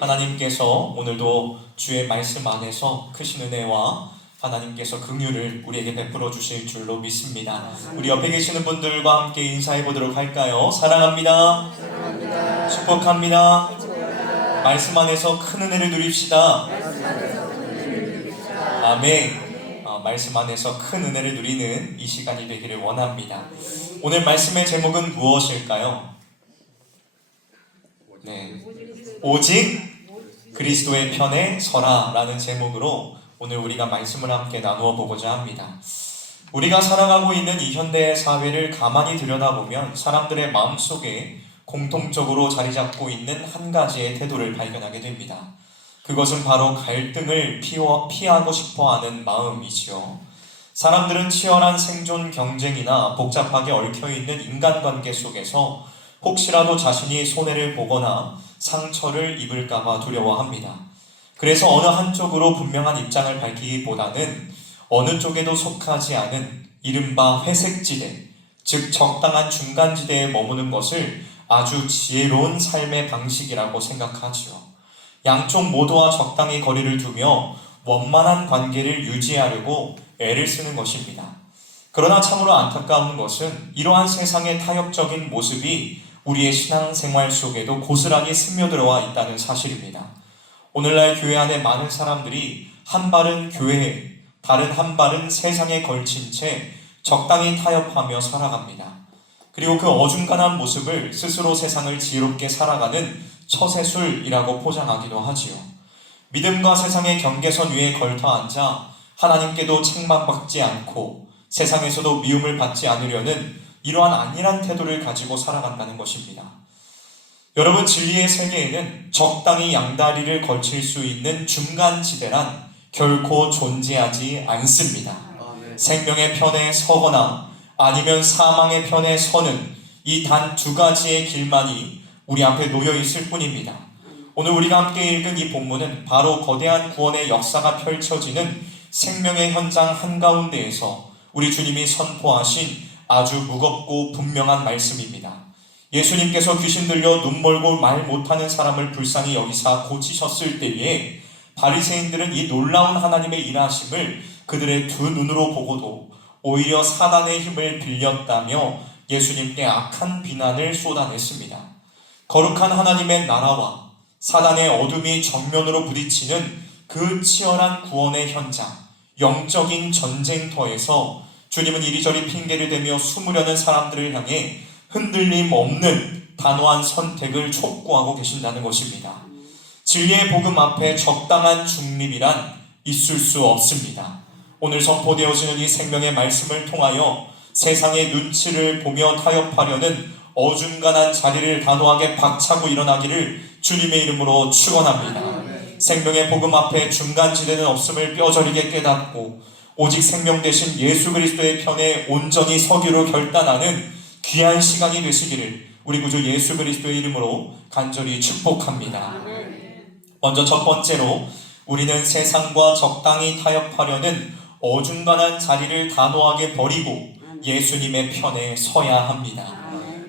하나님께서 오늘도 주의 말씀 안에서 크신 은혜와 하나님께서 긍휼을 우리에게 베풀어 주실 줄로 믿습니다. 우리 옆에 계시는 분들과 함께 인사해 보도록 할까요? 사랑합니다. 축복합니다. 말씀 안에서 큰 은혜를 누립시다. 아멘. 말씀 안에서 큰 은혜를 누리는 이 시간이 되기를 원합니다. 오늘 말씀의 제목은 무엇일까요? 오직 그리스도의 편에 서라 라는 제목으로 오늘 우리가 말씀을 함께 나누어 보고자 합니다. 우리가 살아가고 있는 이 현대 사회를 가만히 들여다보면 사람들의 마음속에 공통적으로 자리 잡고 있는 한 가지의 태도를 발견하게 됩니다. 그것은 바로 갈등을 피하고 싶어하는 마음이지요. 사람들은 치열한 생존 경쟁이나 복잡하게 얽혀있는 인간관계 속에서 혹시라도 자신이 손해를 보거나 상처를 입을까봐 두려워합니다. 그래서 어느 한쪽으로 분명한 입장을 밝히기보다는 어느 쪽에도 속하지 않은 이른바 회색지대, 즉 적당한 중간지대에 머무는 것을 아주 지혜로운 삶의 방식이라고 생각하지요. 양쪽 모두와 적당히 거리를 두며 원만한 관계를 유지하려고 애를 쓰는 것입니다. 그러나 참으로 안타까운 것은 이러한 세상의 타협적인 모습이 우리의 신앙생활 속에도 고스란히 스며들어와 있다는 사실입니다. 오늘날 교회 안에 많은 사람들이 한 발은 교회에, 다른 한 발은 세상에 걸친 채 적당히 타협하며 살아갑니다. 그리고 그 어중간한 모습을 스스로 세상을 지혜롭게 살아가는 처세술이라고 포장하기도 하지요. 믿음과 세상의 경계선 위에 걸터 앉아 하나님께도 책망받지 않고 세상에서도 미움을 받지 않으려는 이러한 안일한 태도를 가지고 살아간다는 것입니다. 여러분, 진리의 세계에는 적당히 양다리를 걸칠 수 있는 중간지대란 결코 존재하지 않습니다. 생명의 편에 서거나 아니면 사망의 편에 서는 이 단 두 가지의 길만이 우리 앞에 놓여 있을 뿐입니다. 오늘 우리가 함께 읽은 이 본문은 바로 거대한 구원의 역사가 펼쳐지는 생명의 현장 한가운데에서 우리 주님이 선포하신 아주 무겁고 분명한 말씀입니다. 예수님께서 귀신 들려 눈 멀고 말 못하는 사람을 불쌍히 여기사 고치셨을 때에 바리새인들은 이 놀라운 하나님의 일하심을 그들의 두 눈으로 보고도 오히려 사단의 힘을 빌렸다며 예수님께 악한 비난을 쏟아냈습니다. 거룩한 하나님의 나라와 사단의 어둠이 정면으로 부딪히는 그 치열한 구원의 현장, 영적인 전쟁터에서 주님은 이리저리 핑계를 대며 숨으려는 사람들을 향해 흔들림 없는 단호한 선택을 촉구하고 계신다는 것입니다. 진리의 복음 앞에 적당한 중립이란 있을 수 없습니다. 오늘 선포되어지는 이 생명의 말씀을 통하여 세상의 눈치를 보며 타협하려는 어중간한 자리를 단호하게 박차고 일어나기를 주님의 이름으로 축원합니다. 생명의 복음 앞에 중간지대는 없음을 뼈저리게 깨닫고 오직 생명 되신 예수 그리스도의 편에 온전히 서기로 결단하는 귀한 시간이 되시기를 우리 구주 예수 그리스도의 이름으로 간절히 축복합니다. 먼저 첫 번째로 우리는 세상과 적당히 타협하려는 어중간한 자리를 단호하게 버리고 예수님의 편에 서야 합니다.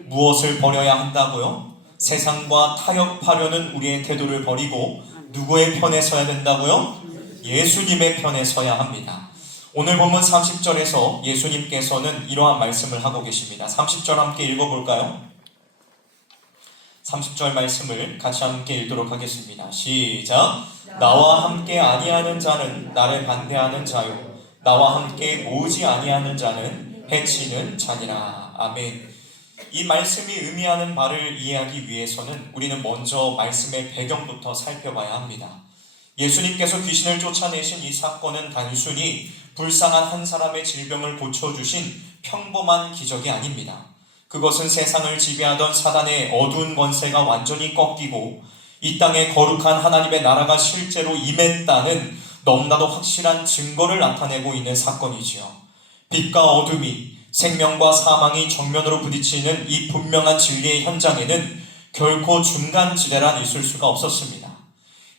무엇을 버려야 한다고요? 세상과 타협하려는 우리의 태도를 버리고 누구의 편에 서야 된다고요? 예수님의 편에 서야 합니다. 오늘 본문 30절에서 예수님께서는 이러한 말씀을 하고 계십니다. 30절 함께 읽어볼까요? 30절 말씀을 같이 함께 읽도록 하겠습니다. 시작! 나와 함께 아니하는 자는 나를 반대하는 자요 나와 함께 모으지 아니하는 자는 해치는 자니라. 아멘. 이 말씀이 의미하는 바를 이해하기 위해서는 우리는 먼저 말씀의 배경부터 살펴봐야 합니다. 예수님께서 귀신을 쫓아내신 이 사건은 단순히 불쌍한 한 사람의 질병을 고쳐주신 평범한 기적이 아닙니다. 그것은 세상을 지배하던 사단의 어두운 권세가 완전히 꺾이고 이 땅에 거룩한 하나님의 나라가 실제로 임했다는 너무나도 확실한 증거를 나타내고 있는 사건이지요. 빛과 어둠이, 생명과 사망이 정면으로 부딪히는 이 분명한 진리의 현장에는 결코 중간지대란 있을 수가 없었습니다.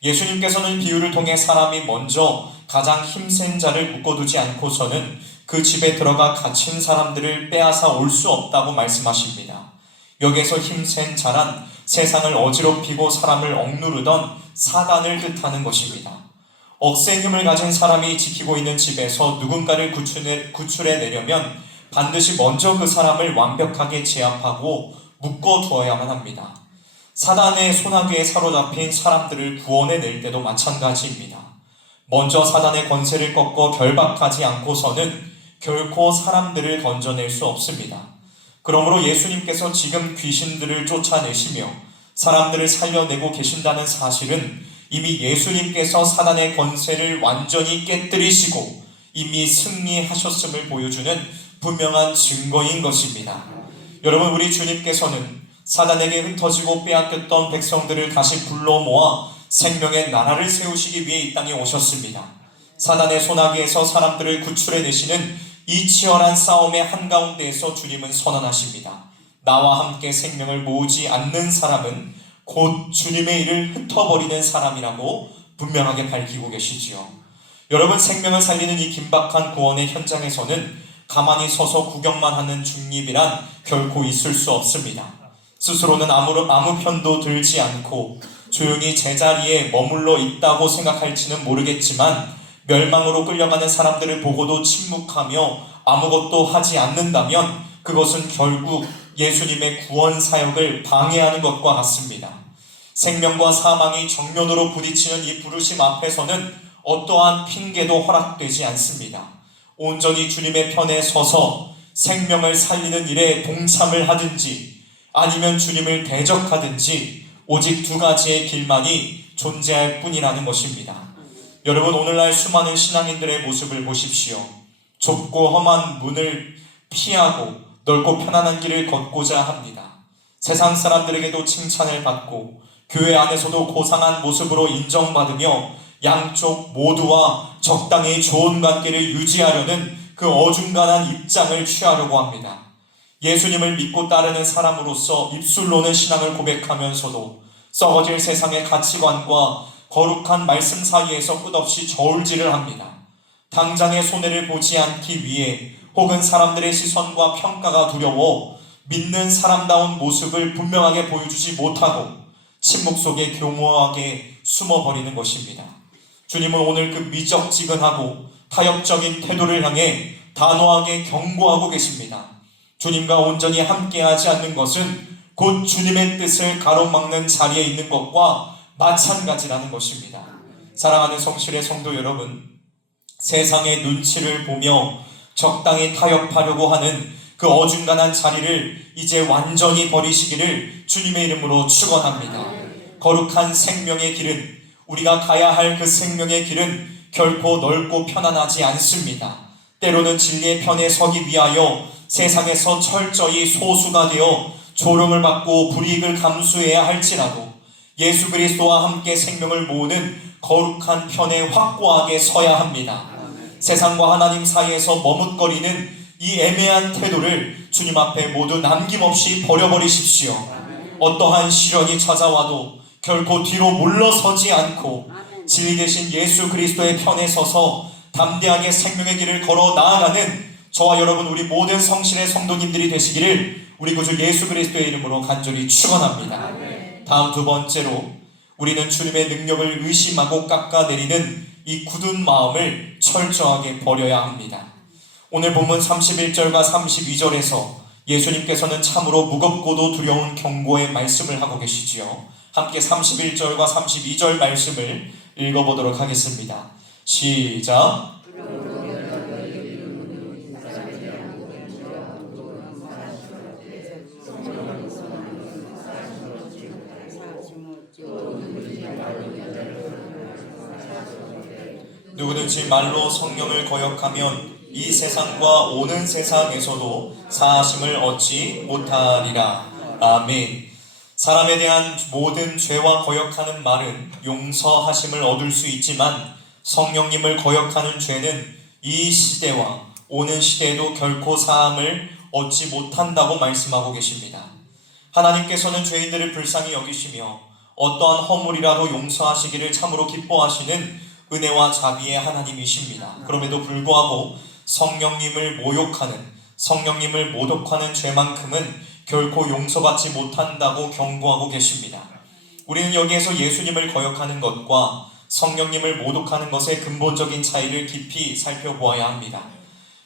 예수님께서는 비유를 통해 사람이 먼저 가장 힘센 자를 묶어두지 않고서는 그 집에 들어가 갇힌 사람들을 빼앗아 올 수 없다고 말씀하십니다. 여기에서 힘센 자란 세상을 어지럽히고 사람을 억누르던 사단을 뜻하는 것입니다. 억센 힘을 가진 사람이 지키고 있는 집에서 누군가를 구출해내려면 반드시 먼저 그 사람을 완벽하게 제압하고 묶어두어야만 합니다. 사단의 소나기에 사로잡힌 사람들을 구원해낼 때도 마찬가지입니다. 먼저 사단의 권세를 꺾어 결박하지 않고서는 결코 사람들을 건져낼 수 없습니다. 그러므로 예수님께서 지금 귀신들을 쫓아내시며 사람들을 살려내고 계신다는 사실은 이미 예수님께서 사단의 권세를 완전히 깨뜨리시고 이미 승리하셨음을 보여주는 분명한 증거인 것입니다. 여러분, 우리 주님께서는 사단에게 흩어지고 빼앗겼던 백성들을 다시 불러 모아 생명의 나라를 세우시기 위해 이 땅에 오셨습니다. 사단의 소나기에서 사람들을 구출해내시는 이 치열한 싸움의 한가운데에서 주님은 선언하십니다. 나와 함께 생명을 모으지 않는 사람은 곧 주님의 일을 흩어버리는 사람이라고 분명하게 밝히고 계시지요. 여러분, 생명을 살리는 이 긴박한 구원의 현장에서는 가만히 서서 구경만 하는 중립이란 결코 있을 수 없습니다. 스스로는 아무 편도 들지 않고 조용히 제자리에 머물러 있다고 생각할지는 모르겠지만 멸망으로 끌려가는 사람들을 보고도 침묵하며 아무것도 하지 않는다면 그것은 결국 예수님의 구원 사역을 방해하는 것과 같습니다. 생명과 사망이 정면으로 부딪히는 이 부르심 앞에서는 어떠한 핑계도 허락되지 않습니다. 온전히 주님의 편에 서서 생명을 살리는 일에 동참을 하든지 아니면 주님을 대적하든지 오직 두 가지의 길만이 존재할 뿐이라는 것입니다. 여러분, 오늘날 수많은 신앙인들의 모습을 보십시오. 좁고 험한 문을 피하고 넓고 편안한 길을 걷고자 합니다. 세상 사람들에게도 칭찬을 받고 교회 안에서도 고상한 모습으로 인정받으며 양쪽 모두와 적당히 좋은 관계를 유지하려는 그 어중간한 입장을 취하려고 합니다. 예수님을 믿고 따르는 사람으로서 입술로는 신앙을 고백하면서도 썩어질 세상의 가치관과 거룩한 말씀 사이에서 끝없이 저울질을 합니다. 당장의 손해를 보지 않기 위해 혹은 사람들의 시선과 평가가 두려워 믿는 사람다운 모습을 분명하게 보여주지 못하고 침묵 속에 교묘하게 숨어버리는 것입니다. 주님은 오늘 그 미적지근하고 타협적인 태도를 향해 단호하게 경고하고 계십니다. 주님과 온전히 함께하지 않는 것은 곧 주님의 뜻을 가로막는 자리에 있는 것과 마찬가지라는 것입니다. 사랑하는 성실의 성도 여러분, 세상의 눈치를 보며 적당히 타협하려고 하는 그 어중간한 자리를 이제 완전히 버리시기를 주님의 이름으로 축원합니다. 거룩한 생명의 길은, 우리가 가야 할 그 생명의 길은 결코 넓고 편안하지 않습니다. 때로는 진리의 편에 서기 위하여 세상에서 철저히 소수가 되어 조롱을 받고 불이익을 감수해야 할지라도 예수 그리스도와 함께 생명을 모으는 거룩한 편에 확고하게 서야 합니다. 세상과 하나님 사이에서 머뭇거리는 이 애매한 태도를 주님 앞에 모두 남김없이 버려버리십시오. 어떠한 시련이 찾아와도 결코 뒤로 물러서지 않고 진리 되신 예수 그리스도의 편에 서서 담대하게 생명의 길을 걸어 나아가는 저와 여러분, 우리 모든 성실의 성도님들이 되시기를 우리 구주 예수 그리스도의 이름으로 간절히 축원합니다. 다음 두 번째로, 우리는 주님의 능력을 의심하고 깎아내리는 이 굳은 마음을 철저하게 버려야 합니다. 오늘 본문 31절과 32절에서 예수님께서는 참으로 무겁고도 두려운 경고의 말씀을 하고 계시지요. 함께 31절과 32절 말씀을 읽어보도록 하겠습니다. 시작. 누구든지 말로 성령을 거역하면 이 세상과 오는 세상에서도 사하심을 얻지 못하리라. 아멘. 사람에 대한 모든 죄와 거역하는 말은 용서하심을 얻을 수 있지만 성령님을 거역하는 죄는 이 시대와 오는 시대에도 결코 사함을 얻지 못한다고 말씀하고 계십니다. 하나님께서는 죄인들을 불쌍히 여기시며 어떠한 허물이라도 용서하시기를 참으로 기뻐하시는 은혜와 자비의 하나님이십니다. 그럼에도 불구하고 성령님을 모욕하는, 성령님을 모독하는 죄만큼은 결코 용서받지 못한다고 경고하고 계십니다. 우리는 여기에서 예수님을 거역하는 것과 성령님을 모독하는 것의 근본적인 차이를 깊이 살펴보아야 합니다.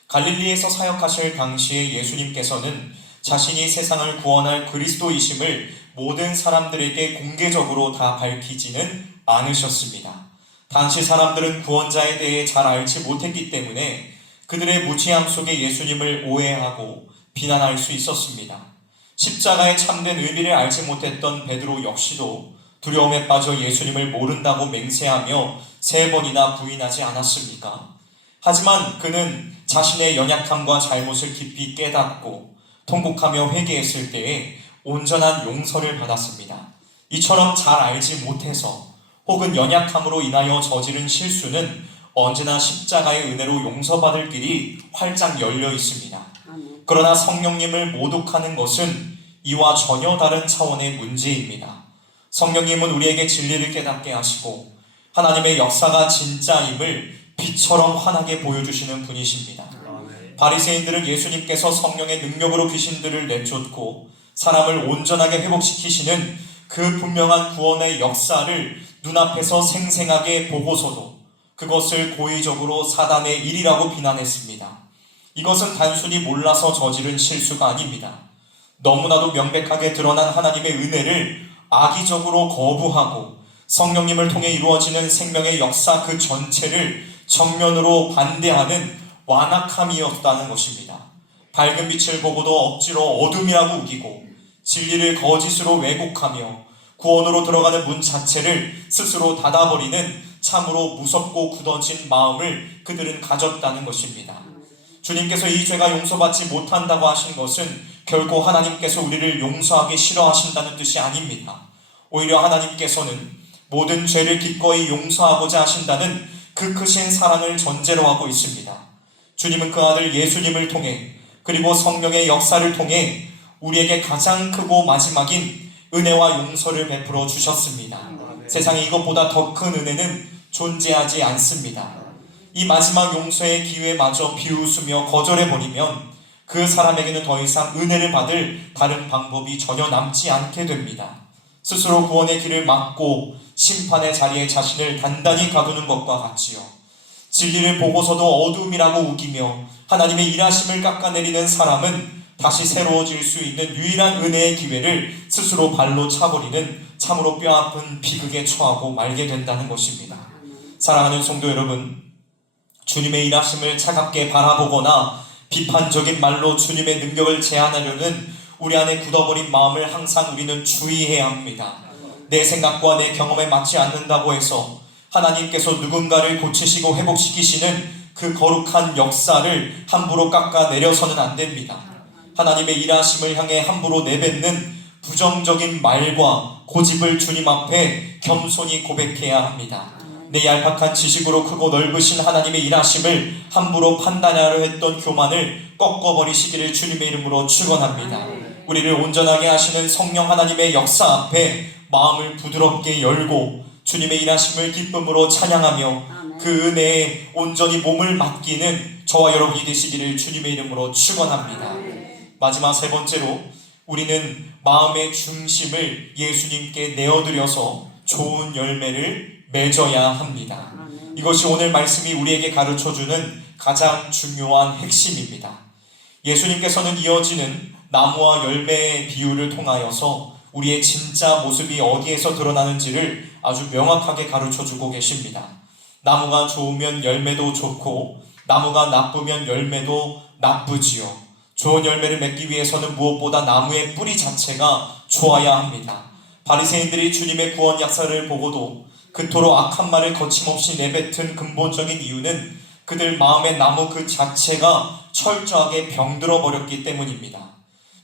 갈릴리에서 사역하실 당시에 예수님께서는 자신이 세상을 구원할 그리스도이심을 모든 사람들에게 공개적으로 다 밝히지는 않으셨습니다. 당시 사람들은 구원자에 대해 잘 알지 못했기 때문에 그들의 무지함 속에 예수님을 오해하고 비난할 수 있었습니다. 십자가의 참된 의미를 알지 못했던 베드로 역시도 두려움에 빠져 예수님을 모른다고 맹세하며 3번이나 부인하지 않았습니까? 하지만 그는 자신의 연약함과 잘못을 깊이 깨닫고 통곡하며 회개했을 때에 온전한 용서를 받았습니다. 이처럼 잘 알지 못해서 혹은 연약함으로 인하여 저지른 실수는 언제나 십자가의 은혜로 용서받을 길이 활짝 열려 있습니다. 그러나 성령님을 모독하는 것은 이와 전혀 다른 차원의 문제입니다. 성령님은 우리에게 진리를 깨닫게 하시고 하나님의 역사가 진짜임을 빛처럼 환하게 보여주시는 분이십니다. 바리새인들은 예수님께서 성령의 능력으로 귀신들을 내쫓고 사람을 온전하게 회복시키시는 그 분명한 구원의 역사를 눈앞에서 생생하게 보고서도 그것을 고의적으로 사단의 일이라고 비난했습니다. 이것은 단순히 몰라서 저지른 실수가 아닙니다. 너무나도 명백하게 드러난 하나님의 은혜를 악의적으로 거부하고 성령님을 통해 이루어지는 생명의 역사 그 전체를 정면으로 반대하는 완악함이었다는 것입니다. 밝은 빛을 보고도 억지로 어둠이라고 우기고 진리를 거짓으로 왜곡하며 구원으로 들어가는 문 자체를 스스로 닫아버리는 참으로 무섭고 굳어진 마음을 그들은 가졌다는 것입니다. 주님께서 이 죄가 용서받지 못한다고 하신 것은 결코 하나님께서 우리를 용서하기 싫어하신다는 뜻이 아닙니다. 오히려 하나님께서는 모든 죄를 기꺼이 용서하고자 하신다는 그 크신 사랑을 전제로 하고 있습니다. 주님은 그 아들 예수님을 통해 그리고 성령의 역사를 통해 우리에게 가장 크고 마지막인 은혜와 용서를 베풀어 주셨습니다. 세상에 이것보다 더 큰 은혜는 존재하지 않습니다. 이 마지막 용서의 기회마저 비웃으며 거절해버리면 그 사람에게는 더 이상 은혜를 받을 다른 방법이 전혀 남지 않게 됩니다. 스스로 구원의 길을 막고 심판의 자리에 자신을 단단히 가두는 것과 같지요. 진리를 보고서도 어둠이라고 우기며 하나님의 일하심을 깎아내리는 사람은 다시 새로워질 수 있는 유일한 은혜의 기회를 스스로 발로 차버리는 참으로 뼈아픈 비극에 처하고 말게 된다는 것입니다. 사랑하는 성도 여러분, 주님의 일하심을 차갑게 바라보거나 비판적인 말로 주님의 능력을 제한하려는 우리 안에 굳어버린 마음을 항상 우리는 주의해야 합니다. 내 생각과 내 경험에 맞지 않는다고 해서 하나님께서 누군가를 고치시고 회복시키시는 그 거룩한 역사를 함부로 깎아내려서는 안 됩니다. 하나님의 일하심을 향해 함부로 내뱉는 부정적인 말과 고집을 주님 앞에 겸손히 고백해야 합니다. 내 얄팍한 지식으로 크고 넓으신 하나님의 일하심을 함부로 판단하려 했던 교만을 꺾어버리시기를 주님의 이름으로 축원합니다. 우리를 온전하게 하시는 성령 하나님의 역사 앞에 마음을 부드럽게 열고 주님의 일하심을 기쁨으로 찬양하며 그 은혜에 온전히 몸을 맡기는 저와 여러분이 되시기를 주님의 이름으로 축원합니다. 마지막 3번째로 우리는 마음의 중심을 예수님께 내어드려서 좋은 열매를 맺어야 합니다. 이것이 오늘 말씀이 우리에게 가르쳐주는 가장 중요한 핵심입니다. 예수님께서는 이어지는 나무와 열매의 비유를 통하여서 우리의 진짜 모습이 어디에서 드러나는지를 아주 명확하게 가르쳐주고 계십니다. 나무가 좋으면 열매도 좋고 나무가 나쁘면 열매도 나쁘지요. 좋은 열매를 맺기 위해서는 무엇보다 나무의 뿌리 자체가 좋아야 합니다. 바리새인들이 주님의 구원 역사를 보고도 그토록 악한 말을 거침없이 내뱉은 근본적인 이유는 그들 마음의 나무 그 자체가 철저하게 병들어 버렸기 때문입니다.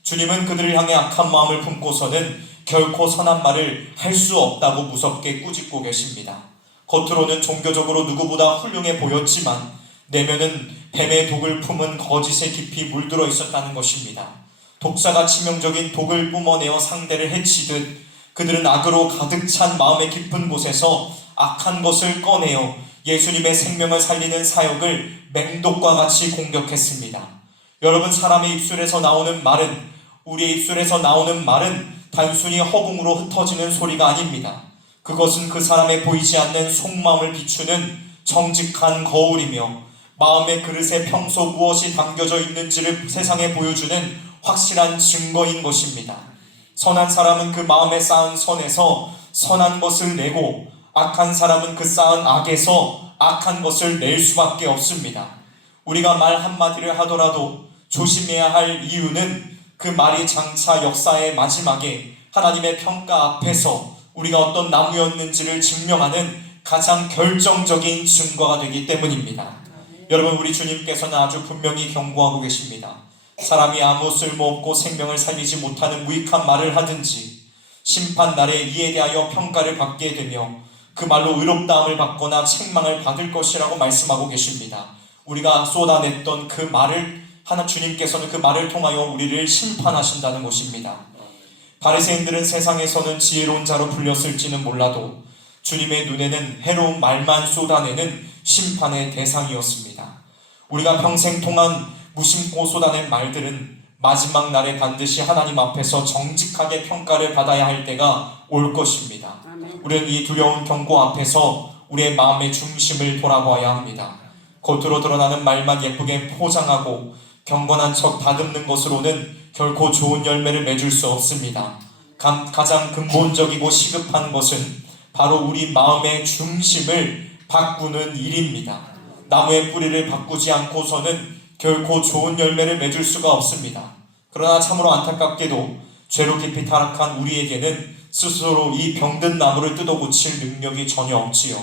주님은 그들을 향해 악한 마음을 품고서는 결코 선한 말을 할 수 없다고 무섭게 꾸짖고 계십니다. 겉으로는 종교적으로 누구보다 훌륭해 보였지만 내면은 뱀의 독을 품은 거짓에 깊이 물들어 있었다는 것입니다. 독사가 치명적인 독을 뿜어내어 상대를 해치듯 그들은 악으로 가득 찬 마음의 깊은 곳에서 악한 것을 꺼내어 예수님의 생명을 살리는 사역을 맹독과 같이 공격했습니다. 여러분, 사람의 입술에서 나오는 말은 우리의 입술에서 나오는 말은 단순히 허공으로 흩어지는 소리가 아닙니다. 그것은 그 사람의 보이지 않는 속마음을 비추는 정직한 거울이며 마음의 그릇에 평소 무엇이 담겨져 있는지를 세상에 보여주는 확실한 증거인 것입니다. 선한 사람은 그 마음에 쌓은 선에서 선한 것을 내고 악한 사람은 그 쌓은 악에서 악한 것을 낼 수밖에 없습니다. 우리가 말 한마디를 하더라도 조심해야 할 이유는 그 말이 장차 역사의 마지막에 하나님의 평가 앞에서 우리가 어떤 나무였는지를 증명하는 가장 결정적인 증거가 되기 때문입니다. 여러분, 우리 주님께서는 아주 분명히 경고하고 계십니다. 사람이 아무 쓸모없고 생명을 살리지 못하는 무익한 말을 하든지 심판날에 이에 대하여 평가를 받게 되며 그 말로 의롭다함을 받거나 책망을 받을 것이라고 말씀하고 계십니다. 우리가 쏟아냈던 그 말을 주님께서는 그 말을 통하여 우리를 심판하신다는 것입니다. 바리새인들은 세상에서는 지혜로운 자로 불렸을지는 몰라도 주님의 눈에는 해로운 말만 쏟아내는 심판의 대상이었습니다. 우리가 평생 동안 무심코 쏟아낸 말들은 마지막 날에 반드시 하나님 앞에서 정직하게 평가를 받아야 할 때가 올 것입니다. 우리는 이 두려운 경고 앞에서 우리의 마음의 중심을 돌아봐야 합니다. 겉으로 드러나는 말만 예쁘게 포장하고 경건한 척 다듬는 것으로는 결코 좋은 열매를 맺을 수 없습니다. 가장 근본적이고 시급한 것은 바로 우리 마음의 중심을 바꾸는 일입니다. 나무의 뿌리를 바꾸지 않고서는 결코 좋은 열매를 맺을 수가 없습니다. 그러나 참으로 안타깝게도 죄로 깊이 타락한 우리에게는 스스로 이 병든 나무를 뜯어 고칠 능력이 전혀 없지요.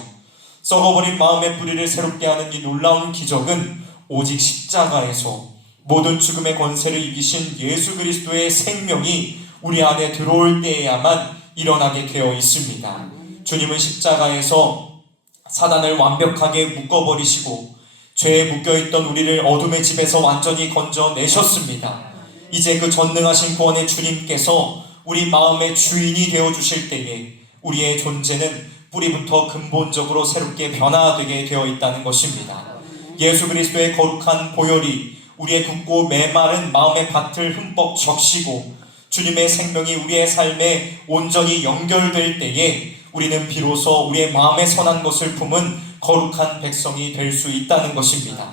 썩어버린 마음의 뿌리를 새롭게 하는 이 놀라운 기적은 오직 십자가에서 모든 죽음의 권세를 이기신 예수 그리스도의 생명이 우리 안에 들어올 때에야만 일어나게 되어 있습니다. 주님은 십자가에서 사단을 완벽하게 묶어버리시고 죄에 묶여있던 우리를 어둠의 집에서 완전히 건져내셨습니다. 이제 그 전능하신 구원의 주님께서 우리 마음의 주인이 되어주실 때에 우리의 존재는 뿌리부터 근본적으로 새롭게 변화되게 되어 있다는 것입니다. 예수 그리스도의 거룩한 보혈이 우리의 굳고 메마른 마음의 밭을 흠뻑 적시고 주님의 생명이 우리의 삶에 온전히 연결될 때에 우리는 비로소 우리의 마음에 선한 것을 품은 거룩한 백성이 될 수 있다는 것입니다.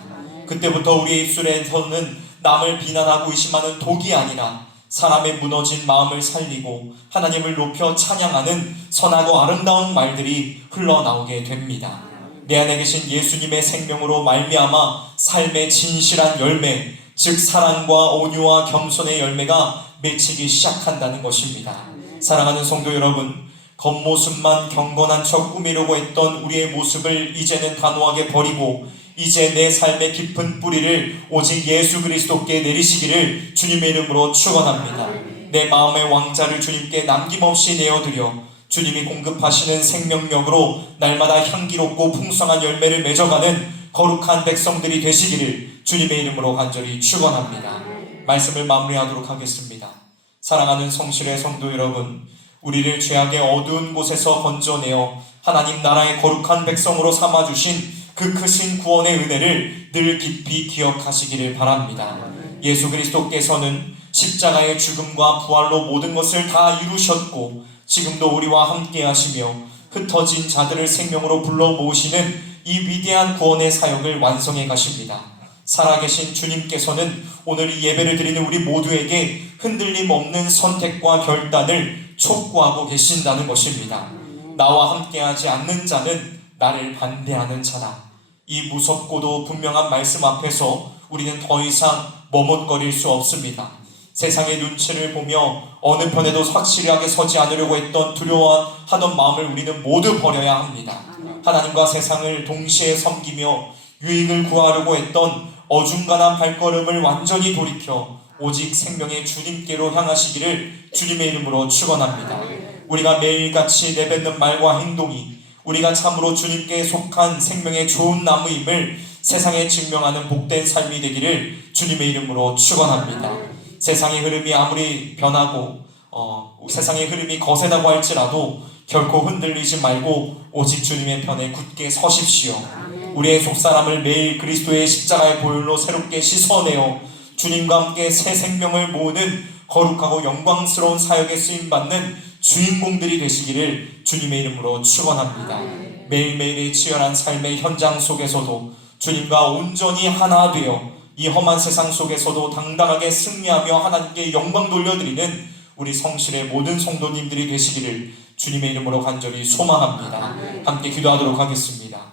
그때부터 우리의 입술에서는 남을 비난하고 의심하는 독이 아니라 사람의 무너진 마음을 살리고 하나님을 높여 찬양하는 선하고 아름다운 말들이 흘러나오게 됩니다. 내 안에 계신 예수님의 생명으로 말미암아 삶의 진실한 열매, 즉 사랑과 온유와 겸손의 열매가 맺히기 시작한다는 것입니다. 사랑하는 성도 여러분, 겉모습만 경건한 척 꾸미려고 했던 우리의 모습을 이제는 단호하게 버리고 이제 내 삶의 깊은 뿌리를 오직 예수 그리스도께 내리시기를 주님의 이름으로 축원합니다. 내 마음의 왕자를 주님께 남김없이 내어드려 주님이 공급하시는 생명력으로 날마다 향기롭고 풍성한 열매를 맺어가는 거룩한 백성들이 되시기를 주님의 이름으로 간절히 축원합니다. 말씀을 마무리하도록 하겠습니다. 사랑하는 성실의 성도 여러분, 우리를 죄악의 어두운 곳에서 건져내어 하나님 나라의 거룩한 백성으로 삼아주신 그 크신 구원의 은혜를 늘 깊이 기억하시기를 바랍니다. 예수 그리스도께서는 십자가의 죽음과 부활로 모든 것을 다 이루셨고 지금도 우리와 함께 하시며 흩어진 자들을 생명으로 불러 모으시는 이 위대한 구원의 사역을 완성해 가십니다. 살아계신 주님께서는 오늘 이 예배를 드리는 우리 모두에게 흔들림 없는 선택과 결단을 촉구하고 계신다는 것입니다. 나와 함께하지 않는 자는 나를 반대하는 자다. 이 무섭고도 분명한 말씀 앞에서 우리는 더 이상 머뭇거릴 수 없습니다. 세상의 눈치를 보며 어느 편에도 확실하게 서지 않으려고 했던 두려워하던 마음을 우리는 모두 버려야 합니다. 하나님과 세상을 동시에 섬기며 유익을 구하려고 했던 어중간한 발걸음을 완전히 돌이켜 오직 생명의 주님께로 향하시기를 주님의 이름으로 축원합니다. 우리가 매일같이 내뱉는 말과 행동이 우리가 참으로 주님께 속한 생명의 좋은 나무임을 세상에 증명하는 복된 삶이 되기를 주님의 이름으로 축원합니다. 세상의 흐름이 아무리 변하고 세상의 흐름이 거세다고 할지라도 결코 흔들리지 말고 오직 주님의 편에 굳게 서십시오. 우리의 속사람을 매일 그리스도의 십자가의 보혈로 새롭게 씻어내어 주님과 함께 새 생명을 모으는 거룩하고 영광스러운 사역에 쓰임받는 주인공들이 되시기를 주님의 이름으로 축원합니다. 매일매일의 치열한 삶의 현장 속에서도 주님과 온전히 하나 되어 이 험한 세상 속에서도 당당하게 승리하며 하나님께 영광 돌려드리는 우리 성실의 모든 성도님들이 되시기를 주님의 이름으로 간절히 소망합니다. 함께 기도하도록 하겠습니다.